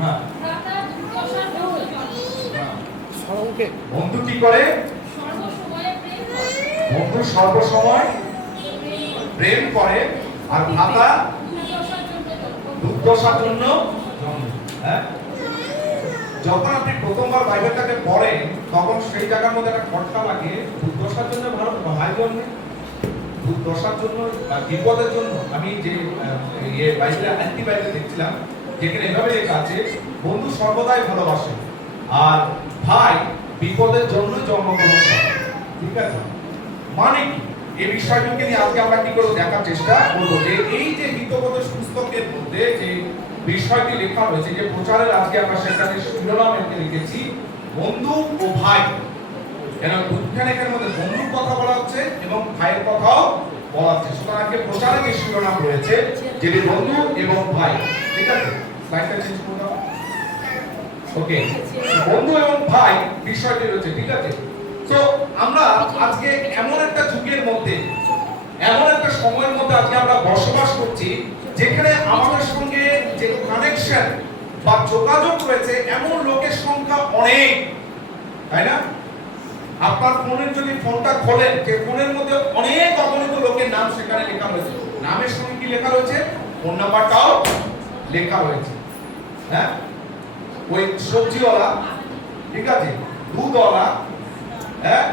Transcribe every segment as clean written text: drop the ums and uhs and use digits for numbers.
হ্যাঁ ভ্রাতা দুর্দশার জন্য জন্ম। সরলকে বন্ধু কি করে? সর্বসময়ে প্রেম করে। বন্ধু সর্বসময় প্রেম করে আর ভ্রাতা দুর্দশার জন্য জন্ম। দুর্দশার জন্য জন্ম। হ্যাঁ, যখন আপনি প্রথমবার বাইবেলটাকে পড়েন তখন সেই জায়গার মধ্যে একটা খটকা লাগে, দুর্দশার জন্য ভালো ভাই জন্মে, দুর্দশার জন্য বিপদের জন্য। আমি যে বাইবেলে অ্যান্টি বাইবেল দেখছিলাম যেখানে এভাবে লেখা আছে বন্ধু সর্বদাই ভালোবাসে আর ভাই বিপদের জন্য জন্মগ্রহণ করে। ঠিক আছে, মানে কি? এই বিষয়টাকে নিয়ে আজকে আমরা কি করব দেখার চেষ্টা করব যে এই যে হিতবোধের পুস্তকের মধ্যে যে বিষয়টি লেখা রয়েছে, যে প্রচারের আজকে আমরা সেখানে শিরোনাম লিখেছি বন্ধু ও ভাই। কেন এখানের মধ্যে বন্ধুর কথা বলা হচ্ছে এবং ভাইয়ের কথাও বলা হচ্ছে। সুতরাং আজকে প্রচারে যে শিরোনাম রয়েছে যেটি বন্ধু এবং ভাই। ঠিক আছে, স্লাইডটা চেঞ্জ করে দাও। ওকে, বন্ধু এবং ভাই বিষয়টি রয়েছে। ঠিক আছে, তো আমরা আজকে এমন একটা যুগের মধ্যে, এমন একটা সময়ের মধ্যে আজকে আমরা বসবাস করছি যেখানে আমাদের সঙ্গে যে কানেকশন বা যোগাযোগ রয়েছে এমন লোকের সংখ্যা অনেক, তাই না? আপনার ফোনের যদি ফোনটা খোলেন, যে ফোনের মধ্যে অনেক অগণিত লোকের নাম সেখানে লেখা রয়েছে। নামের সঙ্গে কি লেখা রয়েছে? ফোন নাম্বারটাও লেখা রয়েছে। হ্যাঁ, ওই সবজিওয়ালা, ঠিক আছে, দুধওয়ালা, হ্যাঁ,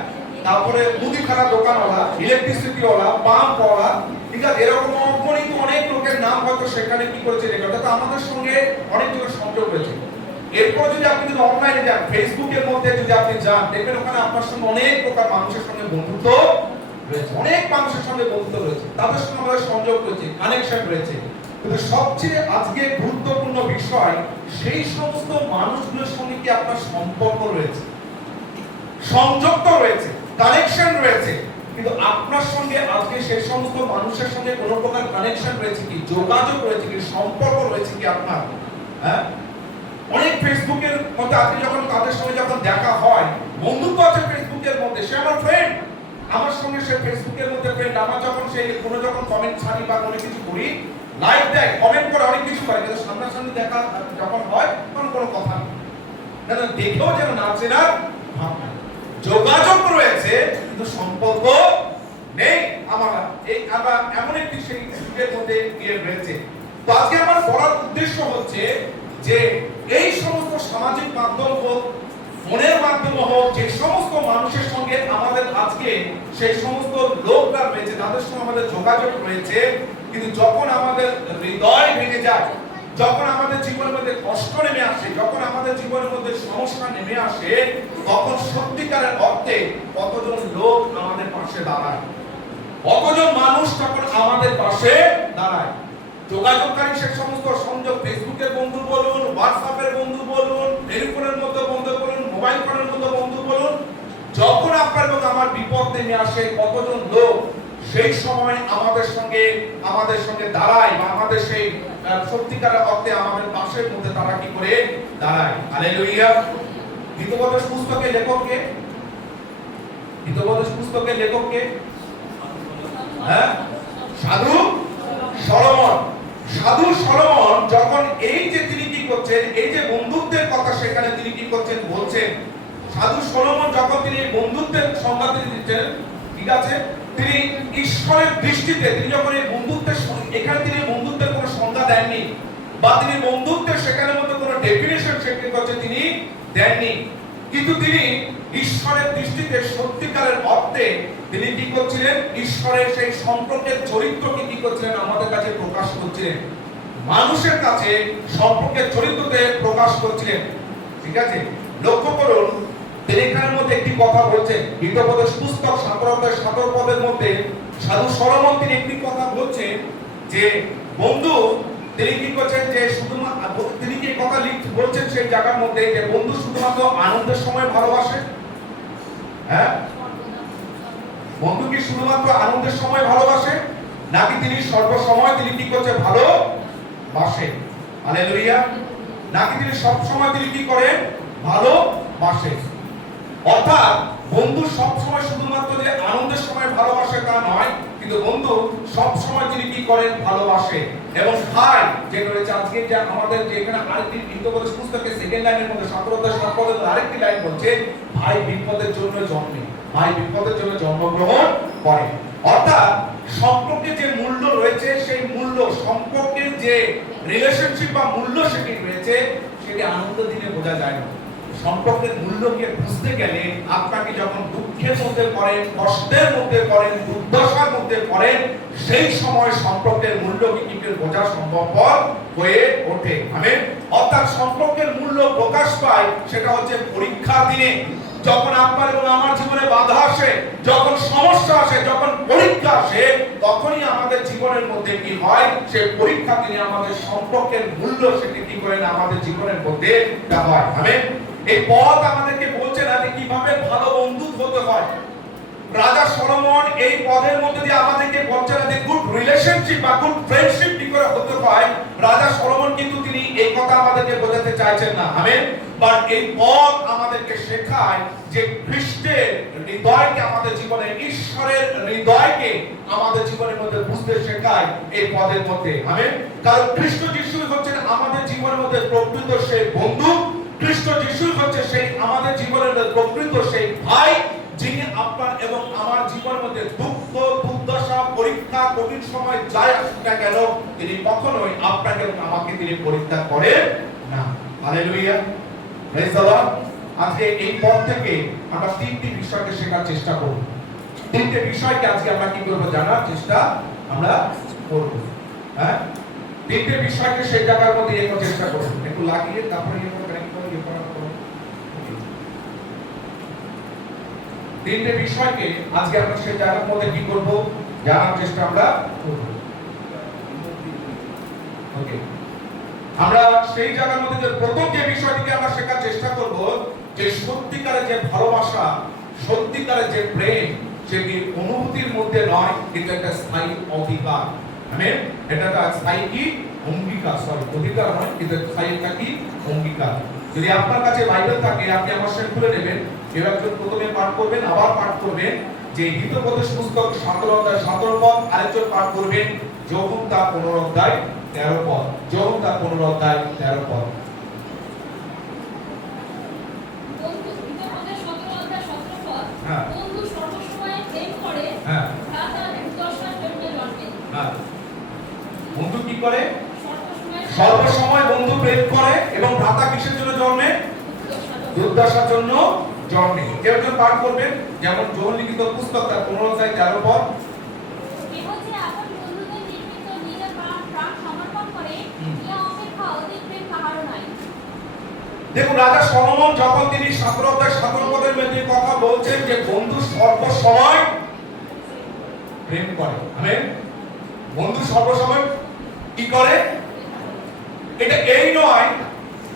তারপরে মুদিখানা দোকানওয়ালা, ইলেকট্রিসিটিওয়ালা, পাম্পওয়ালা, ঠিক আছে, এরকম অগণিত অনেক লোকের নাম হয়তো সেখানে কি করেছে লেখা। তো আমাদের সঙ্গে অনেক জনের সংযোগ রয়েছে। এরপর যদি আপনি যদি অনলাইনে যান, ফেসবুকের মধ্যে যদি আপনি যান, দেখবেন ওখানে আপনার সঙ্গে অনেক প্রকার মানুষের সঙ্গে বন্ধুত্ব রয়েছে, অনেক মানুষের সঙ্গে বন্ধুত্ব রয়েছে, তাদের সঙ্গে আমাদের সংযোগ রয়েছে, কানেকশন রয়েছে। কিন্তু সবচেয়ে আজকে গুরুত্বপূর্ণ বিষয়, সেই সমস্ত মানুষগুলোর সঙ্গে কি আপনার সম্পর্ক রয়েছে, সংযোগ তো রয়েছে, কানেকশন রয়েছে, কিন্তু আপনার সঙ্গে আজকে সেই সমস্ত মানুষের সঙ্গে কোনো প্রকার কানেকশন রয়েছে কি, যোগাযোগ রয়েছে কি, সম্পর্ক রয়েছে কি আপনার? হ্যাঁ, অনেক ফেসবুকের মধ্যে আজকে যখন তাদের সঙ্গে যখন দেখা হয়, বন্ধুত্ব আছে ফেসবুকের মধ্যে, সে আমার ফ্রেন্ড, আমার সঙ্গে সে ফেসবুকের মধ্যে ফ্রেন্ড। আমার যখন সেই কোনো যখন কমেন্ট ছাড়ি বা কোনো কিছু করি, লাইক দেয়, কমেন্ট করে, অনেক কিছু করে, কিন্তু সামনাসামনি দেখা যখন হয় তখন কোনো কথা নেই, না না, দেখেও যেন না চেনার ভাব নাই। যোগাযোগ রয়েছে কিন্তু সম্পর্ক নেই। আমার এই আমরা এমন একটি সেই যুগের মধ্যে গিয়ে রয়েছে। তো আজকে আমার বলার উদ্দেশ্য হচ্ছে যে এই সমস্ত সামাজিক মাধ্যম হোক, ফোনের মাধ্যমে হোক, যে সমস্ত মানুষের সঙ্গে আমাদের আজকে সেই সমস্ত লোকরা রয়েছে, তাদের সঙ্গে আমাদের যোগাযোগ রয়েছে, কিন্তু যখন আমাদের হৃদয় ভেঙে যায়, যখন আমাদের জীবনের মধ্যে কষ্ট নেমে আসে, যখন আমাদের জীবনের মধ্যে সমস্যা নেমে আসে, তখন সত্যিকারের অর্থে কতজন লোক আমাদের পাশে দাঁড়ায়, কতজন মানুষ তখন আমাদের পাশে দাঁড়ায়। যোগাযোগকারী সে সমস্ত সংযোগ, ফেসবুকের বন্ধু বলুন, হোয়াটসঅ্যাপের বন্ধু বলুন, টেলিফোনের মধ্যে বন্ধু বলুন, মোবাইল ফোনের মধ্যে বন্ধু বলুন, যখন আপনার এবং আমার বিপদ নেমে আসে, কতজন লোক সেই সময় আমাদের সঙ্গে দাঁড়ায় বা আমাদের সেই সত্যিকারের অর্থে আমাদের পাশের মধ্যে তারা কি করে দাঁড়ায়। হালেলুয়া। হিতবোধের পুস্তকের লেখক কে? হিতবোধের পুস্তকের লেখক কে? হ্যাঁ, সাধু সলোমন। সাধু সলোমন যখন এই যে তিনি কি করছেন, এই যে বন্ধুত্বের কথা সেখানে তিনি কি করছেন বলছেন, সাধু সলোমন যখন তিনি বন্ধুত্বের সংজ্ঞা দিচ্ছেন, ঠিক আছে, তিনি ঈশ্বরের দৃষ্টিতে তিনি যখন এই বন্ধুত্বের, এখানে তিনি বন্ধুত্বের কোনো সংজ্ঞা দেননি বা তিনি বন্ধুত্বের সেখানে মধ্যে কোনো ডেফিনিশন সেখানে করছেন তিনি দেননি, কিন্তু তিনি ঈশ্বরের দৃষ্টিতে সত্যিকারের অর্থে তিনি কি করছিলেন, ঈশ্বরের সেই সম্পর্কের চরিত্রকে কি করছিলেন আমাদের কাছে প্রকাশ করছিলেন, মানুষের কাছে সম্পর্কের চরিত্রতে প্রকাশ করছিলেন। ঠিক আছে, লক্ষ্য করুন তিনি এখানের মধ্যে একটি কথা বলছেন, হিতবোধের পুস্তক 17 পদের মধ্যে সাধু সলোমন তিনি একটি কথা বলছেন যে বন্ধু, তিনি কি করছেন যে শুধুমাত্র তিনি কি কথা বলছেন সেই জায়গার মধ্যে যে বন্ধু শুধুমাত্র আনন্দের সময় ভালোবাসে। হ্যাঁ, বন্ধু কি শুধুমাত্র আনন্দের সময় ভালোবাসে, নাকি তিনি সর্বসময় তিনি কি করছে ভালোবাসে? হালেলুয়া। নাকি তিনি সব সময় তিনি কি করেন ভালোবাসে? অর্থাৎ বন্ধু সব সময় শুধুমাত্র যে আনন্দের সময় ভালোবাসে তা নয়, কিন্তু বন্ধু সব সময় তিনি কি করেন ভালোবাসে। এবং ভাই যে রয়েছে আজকে যে আমাদের যে এখানে আরেকটি হিতোপদেশ পুস্তকের সেকেন্ড লাইনের মধ্যে 17 অধ্যায় 7 পদের আরেকটি লাইন বলছে ভাই বিপদের জন্য জন্মে, ভাই বিপদের জন্য জন্মগ্রহণ করে। অর্থাৎ সম্পর্কে যে মূল্য রয়েছে সেই মূল্য, সম্পর্কের যে রিলেশনশিপ বা মূল্য সেটি রয়েছে, সেটি আনন্দ দিনে বোঝা যায় না। সম্পর্কের মূল্যকে বুঝতে গেলে আপনাকে যখন দুঃখের মধ্যে পড়েন, কষ্টের মধ্যে পড়েন, দুর্দশার মধ্যে পড়েন, সেই সময় সম্পর্কের মূল্যকে কি করে বোঝা সম্ভবপর হয়ে ওঠে। আমেন। অর্থাৎ সম্পর্কের মূল্য প্রকাশ পায় সেটা হচ্ছে পরীক্ষার দিনে, যখন আপনার এবং আমার জীবনে বাধা আসে, যখন সমস্যা আসে, যখন পরীক্ষা আসে, তখনই আমাদের জীবনের মধ্যে কি হয়, সেই পরীক্ষা দিনে আমাদের সম্পর্কের মূল্য সেটি কি করে না আমাদের জীবনের মধ্যে দেওয়া হয়। আমেন। এই পথ আমাদেরকে বলছে না যে কিভাবে ভালো বন্ধু হতে হয়। রাজা সলোমন এই পদের মধ্যে দিয়ে আমাদেরকে বলছে না যে গুড রিলেশনশিপ বা গুড ফ্রেন্ডশিপ কি করে হতে হয়। রাজা সলোমন কিন্তু তিনি এই কথা আমাদেরকে বোঝাতে চাইছেন না। আমেন। বাট এই পদ আমাদেরকে শেখায় যে খ্রিস্টের হৃদয়কে আমাদের জীবনে, ঈশ্বরের হৃদয়কে আমাদের জীবনের মধ্যে বুঝতে শেখায় এই পদের মধ্যে। আমেন। কারণ খ্রিস্ট যিশু হচ্ছেন আমাদের জীবনের মধ্যে প্রকৃত সেই বন্ধু, খ্রিস্ট যিশু হচ্ছে সেই আমাদের জীবনের মধ্যে প্রকৃত সেই ভাই, যিনি আপনার এবং আমার জীবনের মধ্যে দুঃখ, দুর্দশা, পরীক্ষা, কঠিন সময় যাই আসুক না কেন, তিনি কখনোই আপনাকে এবং আমাকে তিনি পরীক্ষা করেন না। Hallelujah, praise the Lord. আজকে এই পথ থেকে আমরা তিনটি বিষয়কে শেখার চেষ্টা করব। তিনটে বিষয়কে আজকে আমরা কি করব জানার চেষ্টা আমরা করব। হ্যাঁ, তিনটে বিষয়কে সেই জায়গার মধ্যে এর চেষ্টা করব। একটু লাগিয়ে তারপরে ইয়ে করে কানেক্ট করে ইয়ে করা করব। তিনটে বিষয়কে আজকে আমরা সেই জায়গার মধ্যে কি করব জানার চেষ্টা আমরা করব। ওকে, আমরা সেই জায়গার মধ্যে যে প্রথম যে বিষয়টিকে আমরা শেখার চেষ্টা করব যে সত্যিকারের যে ভালোবাসা, সত্যিকারের যে প্রেম, সেটি অনুভূতির মধ্যে নয়, কিন্তু একটা স্থায়ী অধিকার। আমেন। এটা একটা স্থায়ী কি অঙ্গীকার, সরি অধিকার নয়, কিন্তু স্থায়ী একটা কি অঙ্গীকার। যদি আপনার কাছে বাইবেল থাকে আপনি আমার সাথে খুলে নেবেন, এবার প্রথমে পাঠ করবেন, আবার পাঠ করবেন যে হিতোপদেশ পুস্তক 17 অধ্যায় 17 পদ, আরেকজন পাঠ করবেন যোহুন তার 15 অধ্যায় 13 পদ, যোহুন তার 15 অধ্যায় 13 পদ। বন্ধু হিতোপদেশ 17 অধ্যায় 17 পদ। হ্যাঁ। বন্ধু সর্বসময় প্রেম করে, হ্যাঁ। ভ্রাতা দুর্দশার জন্য জন্মে। হ্যাঁ। বন্ধু কি করে? সর্বসময় সর্বসময় বন্ধু প্রেম করে এবং ভ্রাতা কিসের জন্য জন্মে? দুর্দশার জন্য জন্মে। কেউ একজন পাঠ করবেন, যেমন যোহন লিখিত পুস্তক তার 15 অধ্যায় 13 পদ। কেহ যে আপন বন্ধুদের নির্মিত নিজের প্রাণ সমর্পণ করে, ইহা অপেক্ষা অধিক প্রেম কাহারও নাই। দেখুন, রাজা সলোমন যখন তিনি 17 অধ্যায় 17 পদের মধ্যে কথা বলছেন যে বন্ধু সর্বসময় প্রেম করে। আমেন। বন্ধু সর্বসময় কি করে? এটা এই নয়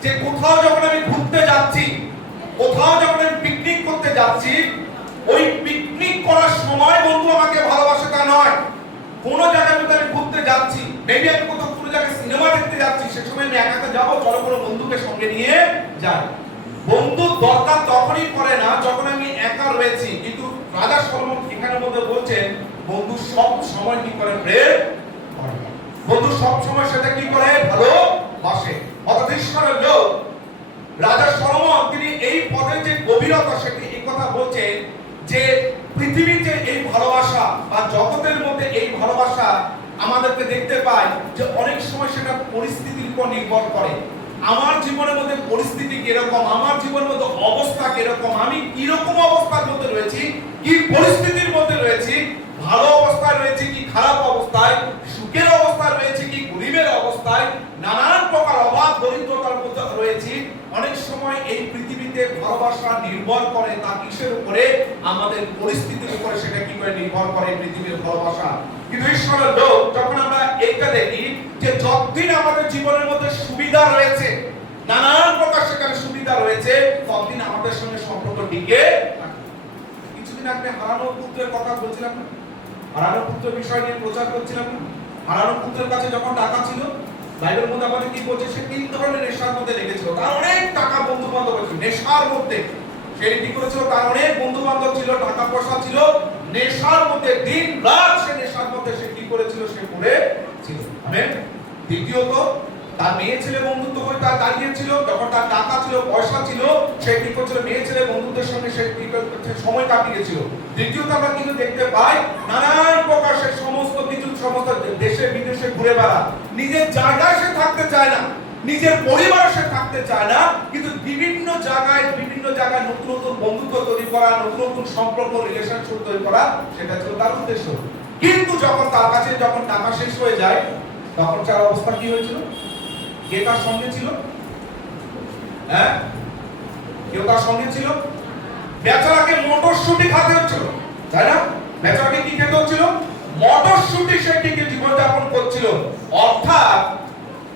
যে কোথাও যখন আমি ঘুরতে যাচ্ছি, কোথাও যখন আমি পিকনিক করতে যাচ্ছি, ওই পিকনিক করার সময় বন্ধু আমাকে ভালোবাসে তা নয়। কোন জায়গায় যদি আমি ঘুরতে যাচ্ছি, মেবি আমি কোথাও কোনো জায়গায় সিনেমা দেখতে যাচ্ছি, সে সময় আমি একা যাব, চলো কোনো বন্ধুকে সঙ্গে নিয়ে যাই। বন্ধু দরকার তখনই পড়ে না যখন আমি একা রয়েছি। কিন্তু রাজা সলোমন এখানের মধ্যে বলছেন বন্ধু সব সময় কি করে? প্রেম করে। বন্ধু সব সময় সেটা কি করে? ভালোবাসে। অর্থাৎ ঈশ্বরের লোক রাজা সলোমন তিনি এই পদের যে গভীরতা সেটি এই কথা বলছেন যে পৃথিবীতে এই ভালোবাসা বা জগতের মধ্যে এই ভালোবাসা আমাদেরকে দেখতে পাই যে অনেক সময় সেটা পরিস্থিতির উপর নির্ভর করে। আমার জীবনের মধ্যে পরিস্থিতি কিরকম, আমার জীবনের মধ্যে অবস্থা কিরকম, আমি কিরকম অবস্থার মধ্যে রয়েছি, কি পরিস্থিতির মধ্যে রয়েছি, ভালো অবস্থায় রয়েছে কি খারাপ অবস্থায়, সুখের অবস্থায় রয়েছে কি গরিবের অবস্থায়, নানান প্রকার অভাব দরিদ্রতার মধ্যে রয়েছি। অনেক সময় এই পৃথিবীতে ভালোবাসা নির্ভর করে তা কিসের উপরে? আমাদের পরিস্থিতির উপরে সেটা কি করে নির্ভর করে পৃথিবীর ভালোবাসা। কিন্তু ঈশ্বরের লোক যখন আমরা এইটা দেখি যে যতদিন আমাদের জীবনের মধ্যে সুবিধা রয়েছে, নানান প্রকার সেখানে সুবিধা রয়েছে, ততদিন আমাদের সঙ্গে সম্পর্ক টিকে থাকে। কিছুদিন আগে হারানো পুত্রের কথা বলছিলাম না, হারানো পুত্র বিষয় নিয়ে প্রচার করছিলাম না। হারানো পুত্রের কাছে যখন টাকা ছিল, বাইবেলের মধ্যে আমাদের কি বলছে? সে 3 ধরনের নেশার মধ্যে লেগেছিল। তার অনেক টাকা বন্ধু বান্ধব ছিল নেশার মধ্যে। সে কি করেছিল? তার অনেক বন্ধু বান্ধব ছিল, টাকা পয়সা ছিল, নেশার মধ্যে দিন রাত সে নেশার মধ্যে সে কি করেছিল? সে পড়ে ছিল। আমেন। দ্বিতীয়ত তার মেয়ে ছেলে বন্ধুত্ব করে তার দাঁড়িয়েছিল, যখন তার টাকা ছিল পয়সা ছিল সে কি করছিল মেয়ে ছেলে বন্ধুদের সঙ্গে সে সময় কাটিয়েছিল। দ্বিতীয়ত আমরা কিন্তু দেখতে পাই নানান প্রকার সে সমস্ত কিছু সমস্ত দেশে বিদেশে ঘুরে বেড়া, নিজের জায়গায় সে থাকতে চায় না, নিজের পরিবারে সে থাকতে চায় না, কিন্তু বিভিন্ন জায়গায় নতুন নতুন বন্ধুত্ব তৈরি করা, নতুন নতুন সম্পর্ক রিলেশনশিপ তৈরি করা, সেটা ছিল তার উদ্দেশ্য। কিন্তু যখন তার কাছে যখন টাকা শেষ হয়ে যায় তখন তার অবস্থা কি হয়েছিল? কে তার সঙ্গে ছিল? হ্যাঁ, কেউ তার সঙ্গে ছিল? বেচারাকে মটরশুঁটি খেতে হচ্ছিল, তাই না? বেচারাকে কি খেতে হচ্ছিল? মটরশুঁটি সে টিকে জীবনযাপন করছিল। অর্থাৎ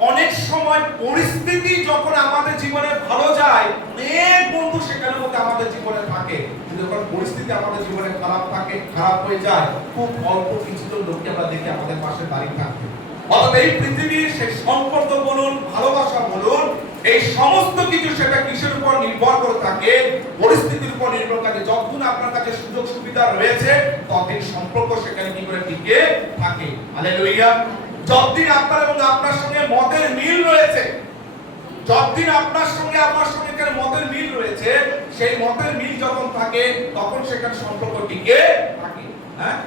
অনেক সময় পরিস্থিতি যখন আমাদের জীবনে ভালো যায়, অনেক বন্ধু সেখানে মধ্যে আমাদের জীবনে থাকে, কিন্তু যখন পরিস্থিতি আমাদের জীবনে খারাপ থাকে, খারাপ হয়ে যায়, খুব অল্প কিছু লোককে আমরা দেখি আমাদের পাশে দাঁড়িয়ে থাকতে। অর্থাৎ এই পৃথিবীর সেই সম্পর্ক বলুন, ভালোবাসা বলুন, এই সমস্ত কিছু সেটা কিসের উপর নির্ভর করে থাকে? পরিস্থিতির উপর নির্ভর করে। যতদিন আপনার কাছে সুযোগ সুবিধা রয়েছে ততদিন সম্পর্ক সেখানে কি করে টিকে থাকে। হালেলুয়া। যতদিন আপনার এবং আপনার সঙ্গে মতের মিল রয়েছে, যতদিন আপনার সঙ্গে আমার সঙ্গে এখানে মতের মিল রয়েছে, সেই মতের মিল যখন থাকে তখন সেখানে সম্পর্ক টিকে থাকে। হ্যাঁ,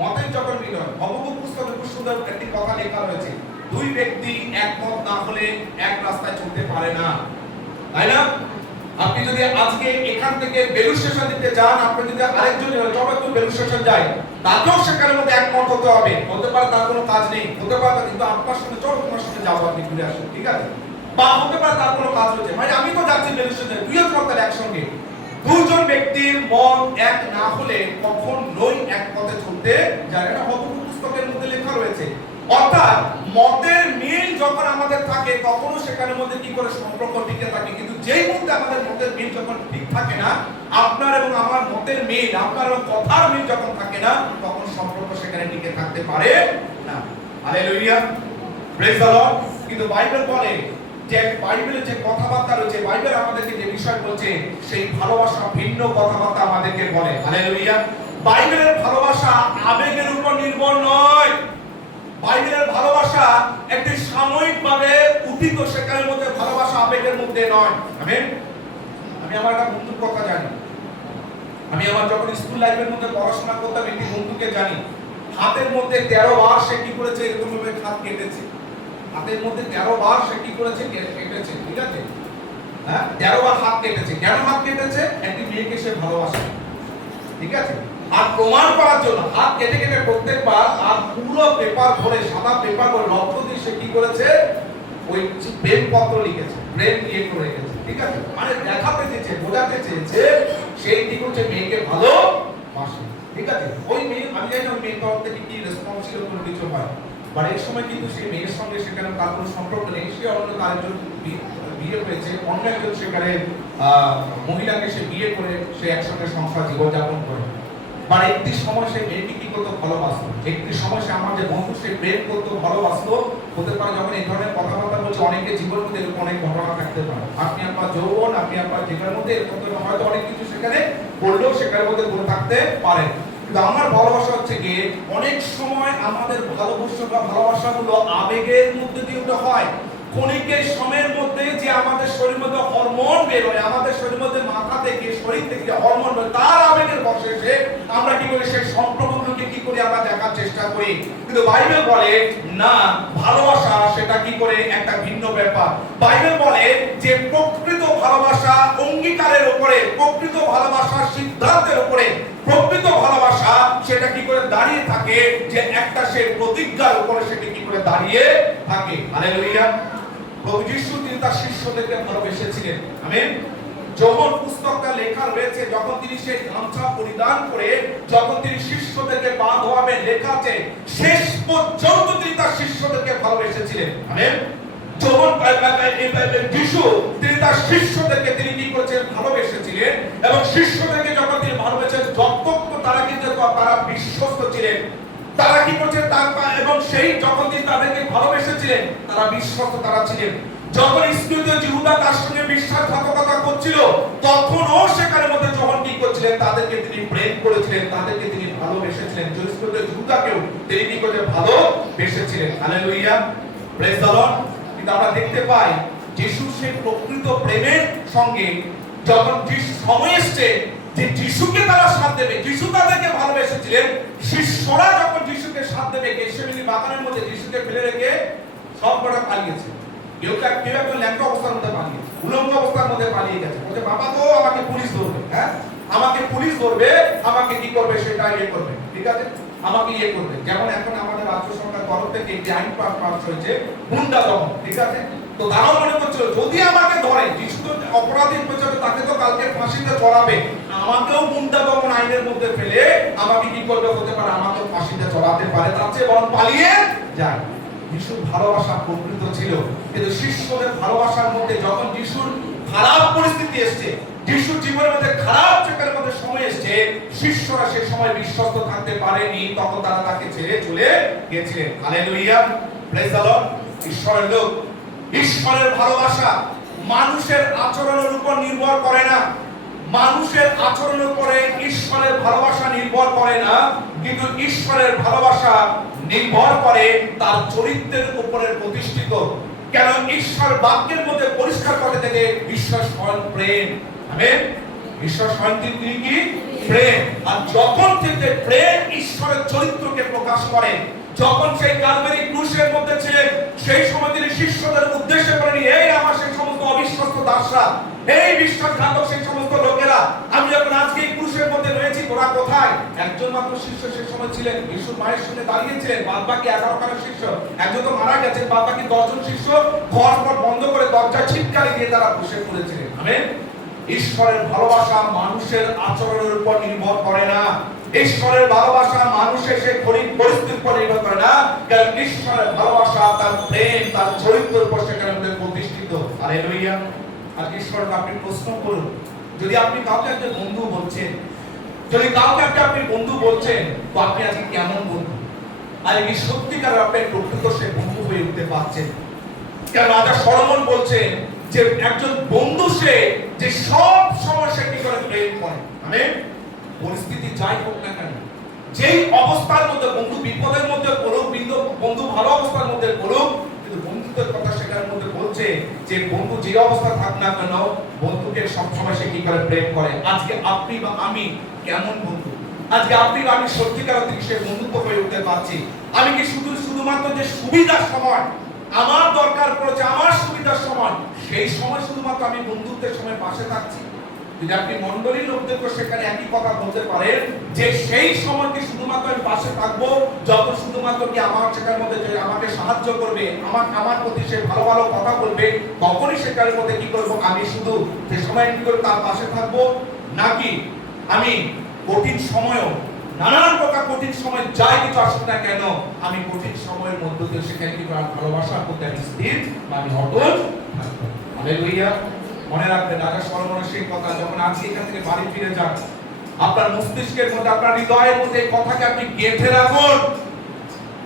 মতের যখন মিল হয়। হবকুক পুস্তকে খুব সুন্দর একটি কথা লেখা রয়েছে, দুই ব্যক্তি একমত না হলে এক রাস্তায় চলতে পারে না, তাই না? আপনি যদি আজকে এখান থেকে বেলুড় স্টেশন দিতে যান, আপনি যদি আরেকজন জগৎপুর বেলুড় স্টেশন যায়, তাকেও সেখানের মধ্যে একমত হতে হবে। হতে পারে তার কোনো কাজ নেই, হতে পারে কিন্তু আপনার সঙ্গে চলো তোমার সঙ্গে যাবো, আপনি ঘুরে আসুন, ঠিক আছে? বা হতে পারে তার কোনো কাজ হচ্ছে, মানে আমি তো যাচ্ছি বেলুড় স্টেশনে, তুইও চল একসঙ্গে। দুজন ব্যক্তির মন এক না হলে কখনোই এক পথে চলতে যায় না। হবকুক পুস্তকের মধ্যে লেখা রয়েছে। অর্থাৎ মতের মিল যখন আমাদের থাকে তখনও সেখানের মধ্যে কি করে সম্পর্ক টিকে থাকে, কিন্তু যেই মুহূর্তে আমাদের মতের মিল যখন ঠিক থাকে না, আপনার এবং আমার মতের মিল, আপনার এবং কথার মিল যখন থাকে না, তখন সম্পর্ক সেখানে টিকে থাকতে পারে না। Hallelujah, praise the Lord. কিন্তু বাইবেল বলে যে বাইবেলের যে কথাবার্তা রয়েছে, বাইবেল আমাদেরকে যে বিষয় বলছে, সেই ভালোবাসা ভিন্ন কথাবার্তা আমাদেরকে বলে। হালেলুয়া। বাইবেলের ভালোবাসা আবেগের উপর নির্ভর নয়। বাইবেলের ভালোবাসা একটি সাময়িকভাবে উঠিত, সেখানের মধ্যে ভালোবাসা আবেগের মধ্যে নয়। আমেন। আমি আমার একটা বন্ধুর কথা জানি। আমি আমার যখন স্কুল লাইফের মধ্যে পড়াশোনা করতাম, একটি বন্ধুকে জানি, হাতের মধ্যে 13 বার সে কি করেছে, এরকম ভাবে হাত কেটেছে। হাতের মধ্যে 13 বার সে কি করেছে, কেটেছে, ঠিক আছে? হ্যাঁ, 13 বার হাত কেটেছে। কেন হাত কেটেছে? একটি মেয়েকে সে ভালোবাসে, ঠিক আছে? আর প্রমাণ করার জন্য হাত কেটে কেটে প্রত্যেকবার আর পুরো পেপার ভরে, সাদা পেপার ভরে রক্ত দিয়ে সে কি করেছে, ওই প্রেম পত্র লিখেছে, প্রেম ইয়ে করে রেখেছে, ঠিক আছে? মানে দেখাতে চেয়েছে, বোঝাতে চেয়েছে সেই কি করছে, মেয়েকে ভালোবাসে, ঠিক আছে? ওই মেয়ে, আমি জানি না মেয়ের তরফ থেকে কি রেসপন্সিবল কোনো কিছু হয়, বাট এই সময় কিন্তু সেই মেয়ের সঙ্গে সেখানে তার কোনো সম্পর্ক নেই। সে অন্য আরেকজন বিয়ে হয়েছে, অন্য একজন সেখানে মহিলাকে সে বিয়ে করে সে একসঙ্গে সংসার জীবনযাপন করে। আর একটি সময় সে মেয়েটি কি করতো, ভালোবাসতো। একটি সময় সে আমার যে বন্ধু সে প্রেম করতো, ভালোবাসতো। হতে পারে যখন এই ধরনের কথাবার্তা বলছে, অনেকে জীবনের মধ্যে এরকম অনেক ঘটনা থাকতে পারে। আপনি আপনার যৌবন, আপনি আপনার জীবনের মধ্যে এরকম হয়তো অনেক কিছু সেখানে করলেও সেখানের মধ্যে করে থাকতে পারেন। কিন্তু আমার ভালোবাসা হচ্ছে কি, অনেক সময় আমাদের ভালোবাসাগুলো আবেগের মধ্যে দিয়ে হয়। ক্ষণিকের সময়ের মধ্যে যে আমাদের শরীরের মধ্যে হরমোন বের হয়, আমাদের শরীরের মধ্যে মাথা থেকে শরীর থেকে যে হরমোন বের হয়, তার আবেগের বশে এসে আমরা কি করি, সেই সম্পর্কগুলোকে কি করি, আমরা দেখার চেষ্টা করি। কিন্তু বাইবেল বলে না, ভালোবাসা সেটা কি করে একটা ভিন্ন ব্যাপার। বাইবেল বলে যে প্রকৃত ভালোবাসা অঙ্গীকারের উপরে, প্রকৃত ভালোবাসার সিদ্ধান্তের উপরে, প্রকৃত ভালোবাসা সেটা কি করে দাঁড়িয়ে থাকে, যে একটা সে প্রতিজ্ঞার উপরে সেটা কি করে দাঁড়িয়ে থাকে। হালেলুয়া। প্রভু যিশু তিনি তার শিষ্যদেরকে ভালোবেসেছিলেন। আমেন। যখন পুস্তকটা লেখা রয়েছে, যখন তিনি সেই গামছা পরিধান করে যখন তিনি শিষ্যদেরকে পা ধোয়াবেন, লেখা আছে শেষ পর্যন্ত তিনি তার শিষ্যদেরকে ভালোবেসেছিলেন। আমেন। যখন যিশু তিনি তার শিষ্যদেরকে তিনি কি করেছেন, ভালোবেসেছিলেন। এবং শিষ্যদেরকে যখন তিনি ভালোবেসেছেন, যতক্ষণ তারা কিন্তু তারা বিশ্বস্ত ছিলেন, তারা কি করছেন, এবং সেই যখন তিনি তাদেরকে ভালোবেসেছিলেন, তারা বিশ্বস্ত তারা ছিলেন। যখন ইস্করিয়ত জিহুদা তার সঙ্গে বিশ্বাসঘাতকতা করছিল, তখনও সেখানের মধ্যে যখন কি করছিলেন, তাদেরকে তিনি প্রেম করেছিলেন, তাদেরকে তিনি ভালোবেসেছিলেন। ইস্করিয়ত জিহুদাকেও তিনি কি করে ভালোবেসেছিলেন। হালেলুয়া। Praise the Lord. কিন্তু আমরা দেখতে পাই যিশুর সেই প্রকৃত প্রেমের সঙ্গে যখন সময় এসছে যে যিশুকে তারা সাথ দেবে, যিশু তাদেরকে ভালোবেসেছিলেন, শিষ্যরা যখন যিশুকে সাথ দেবে, গেতসেমানি বাগানের মধ্যে যিশুকে ফেলে রেখে সব কটা পালিয়েছে। কেউ একজন ল্যাংটা অবস্থার মধ্যে পালিয়েছে, উলঙ্গ অবস্থার মধ্যে পালিয়ে গেছে, বলছে বাবা গো আমাকে পুলিশ ধরবে, হ্যাঁ আমাকে পুলিশ ধরবে, আমাকে কি করবে সেটা ইয়ে করবে, ঠিক আছে আমাকে ইয়ে করবে। যেমন এখন আমাদের রাজ্য সরকার তরফ থেকে একটি আইন পাস হয়েছে গুন্ডা দমন, ঠিক আছে। তো তারাও মনে করছিল যদি আমাকে ধরে, যিশু তো অপরাধী পেছনে, তাকে তো কালকে ফাঁসিতে চড়াবে, আমাকেও গুন্ডা দমন আইনের মধ্যে ফেলে আমাকে কি করবে, হতে পারে আমাকেও ফাঁসিতে চড়াতে পারে, তার চেয়ে বরং পালিয়ে যায়। যিশুর ভালোবাসা প্রকৃত ছিল, কিন্তু শিষ্যদের ভালোবাসার মধ্যে যখন যিশুর খারাপ পরিস্থিতি এসেছে, যিশুর জীবনের মধ্যে খারাপ চোখের মধ্যে সময় এসেছে, শিষ্যরা সেই সময় বিশ্বস্ত থাকতে পারেনি, তখন তারা তাকে ছেড়ে চলে গিয়েছিলেন। Hallelujah, praise the Lord. ঈশ্বরের লোক, ঈশ্বরের ভালোবাসা মানুষের আচরণের উপর নির্ভর করে না, মানুষের আচরণের উপরে ঈশ্বরের ভালোবাসা নির্ভর করে না, কিন্তু ঈশ্বরের ভালোবাসা নির্ভর করে তার চরিত্রের উপরে প্রতিষ্ঠিত। কেন? ঈশ্বর বাক্যের মধ্যে পরিষ্কার করে থেকে ঈশ্বর স্বয়ং প্রেম। আমেন। ঈশ্বর স্বয়ং তিনি কি? প্রেম। আর যখন থেকে প্রেম ঈশ্বরের চরিত্রকে প্রকাশ করে, যখন সেই কালভারি ক্রুশের মধ্যে ছিলেন, সেই সময় তিনি শিষ্যদের উদ্দেশ্যে বলেন, এই আমার সেই সমস্ত অবিশ্বস্ত দাসরা, এই বিশ্বাসঘাতক সেই সমস্ত লোকেরা, আমি যখন আজকে এই ক্রুশের মধ্যে রয়েছি, তোরা কোথায়? একজন মাত্র শিষ্য সেই সময় ছিলেন, যিশুর মায়ের সঙ্গে দাঁড়িয়েছিলেন, বাদ বাকি 11 খানা শিষ্য, একজন তো মারা গেছেন, বাদ বাকি 10 জন শিষ্য ঘর বন্ধ করে দরজা ছিটকারি দিয়ে তারা বসে পড়েছিলেন। আমেন। ঈশ্বরের ভালোবাসা মানুষের আচরণের উপর নির্ভর করে না, ঈশ্বরের ভালোবাসা মানুষের সেই পরিস্থিতির উপর নির্ভর করে না, কারণ ঈশ্বরের ভালোবাসা তার প্রেম, তার চরিত্রের উপর সেখানে প্রতিষ্ঠিত। হালেলুয়া। আর ঈশ্বরকে আপনি প্রশ্ন করুন, যদি আপনি কাউকে একটা বন্ধু বলছেন, যদি কাউকে আপনি বন্ধু বলছেন, তো আপনি আজকে কেমন বন্ধু? আর কি সত্যিকার আপনি প্রকৃত সে বন্ধু হয়ে উঠতে পারছেন? কারণ রাজা সলোমন বলছেন যে একজন বন্ধু সে যে সব সময় সে কি করে প্রেম করে। মানে পরিস্থিতি যাই হোক না কেন, যেই অবস্থার মধ্যে বন্ধু বিপদের মধ্যে পড়ুক, বন্ধু ভালো অবস্থার মধ্যে পড়ুক, কিন্তু বন্ধুদের কথা সেখানের মধ্যে বলছে যে বন্ধু যে অবস্থা থাক না কেন, বন্ধুকে সব সময় সে কি করে প্রেম করে। আজকে আপনি বা আমি কেমন বন্ধু? আজকে আপনি বা আমি সত্যিকার অর্থে সে বন্ধুত্ব হয়ে উঠতে পারছি? আমি কি শুধুমাত্র যে সুবিধার সময় আমার দরকার পড়েছে, আমার সুবিধার সময়, সেই সময় শুধুমাত্র আমি বন্ধুত্বের সময় পাশে থাকছি? যদি আপনি মণ্ডলীর লোকদেরকে সেখানে একই কথা বলতে পারেন যে সেই সময় কি শুধুমাত্র আমি পাশে থাকবো, যখন শুধুমাত্র কি আমার সেখানের মধ্যে যে আমাকে সাহায্য করবে, আমার প্রতি সে ভালো ভালো কথা বলবে, তখনই সেখানের মধ্যে কি করবো, আমি শুধু সে সময় কি করে তার পাশে থাকবো? নাকি আমি কঠিন সময়ও, নানান প্রকার কঠিন সময় যাই কিছু আসুক না কেন, আমি কঠিন সময়ের মধ্যে দিয়ে সেখানে কি করে ভালোবাসার প্রতি আমি স্থির বা আমি অটল থাকবো। হালেলুয়া। মনে রাখবেন রাজা সলোমনের সেই কথা, যখন আজকে এখান থেকে বাড়ি ফিরে যান, আপনার মস্তিষ্কের মধ্যে, আপনার হৃদয়ের মধ্যে এই কথাকে আপনি গেঁথে রাখুন।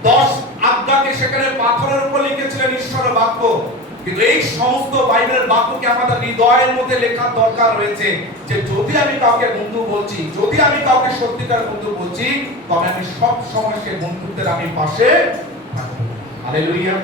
10 আজ্ঞাকে সেখানে পাথরের উপর লিখেছিলেন ঈশ্বরের বাক্য, কিন্তু এই সমস্ত বাইবেলের বাক্যকে আমাদের হৃদয়ের মধ্যে লেখার দরকার রয়েছে যে যদি আমি কাউকে বন্ধু বলছি, যদি আমি কাউকে সত্যিকার বন্ধু বলছি, তবে আমি সব সময় সেই বন্ধুত্বের আমি পাশে থাকবো। হালেলুয়া।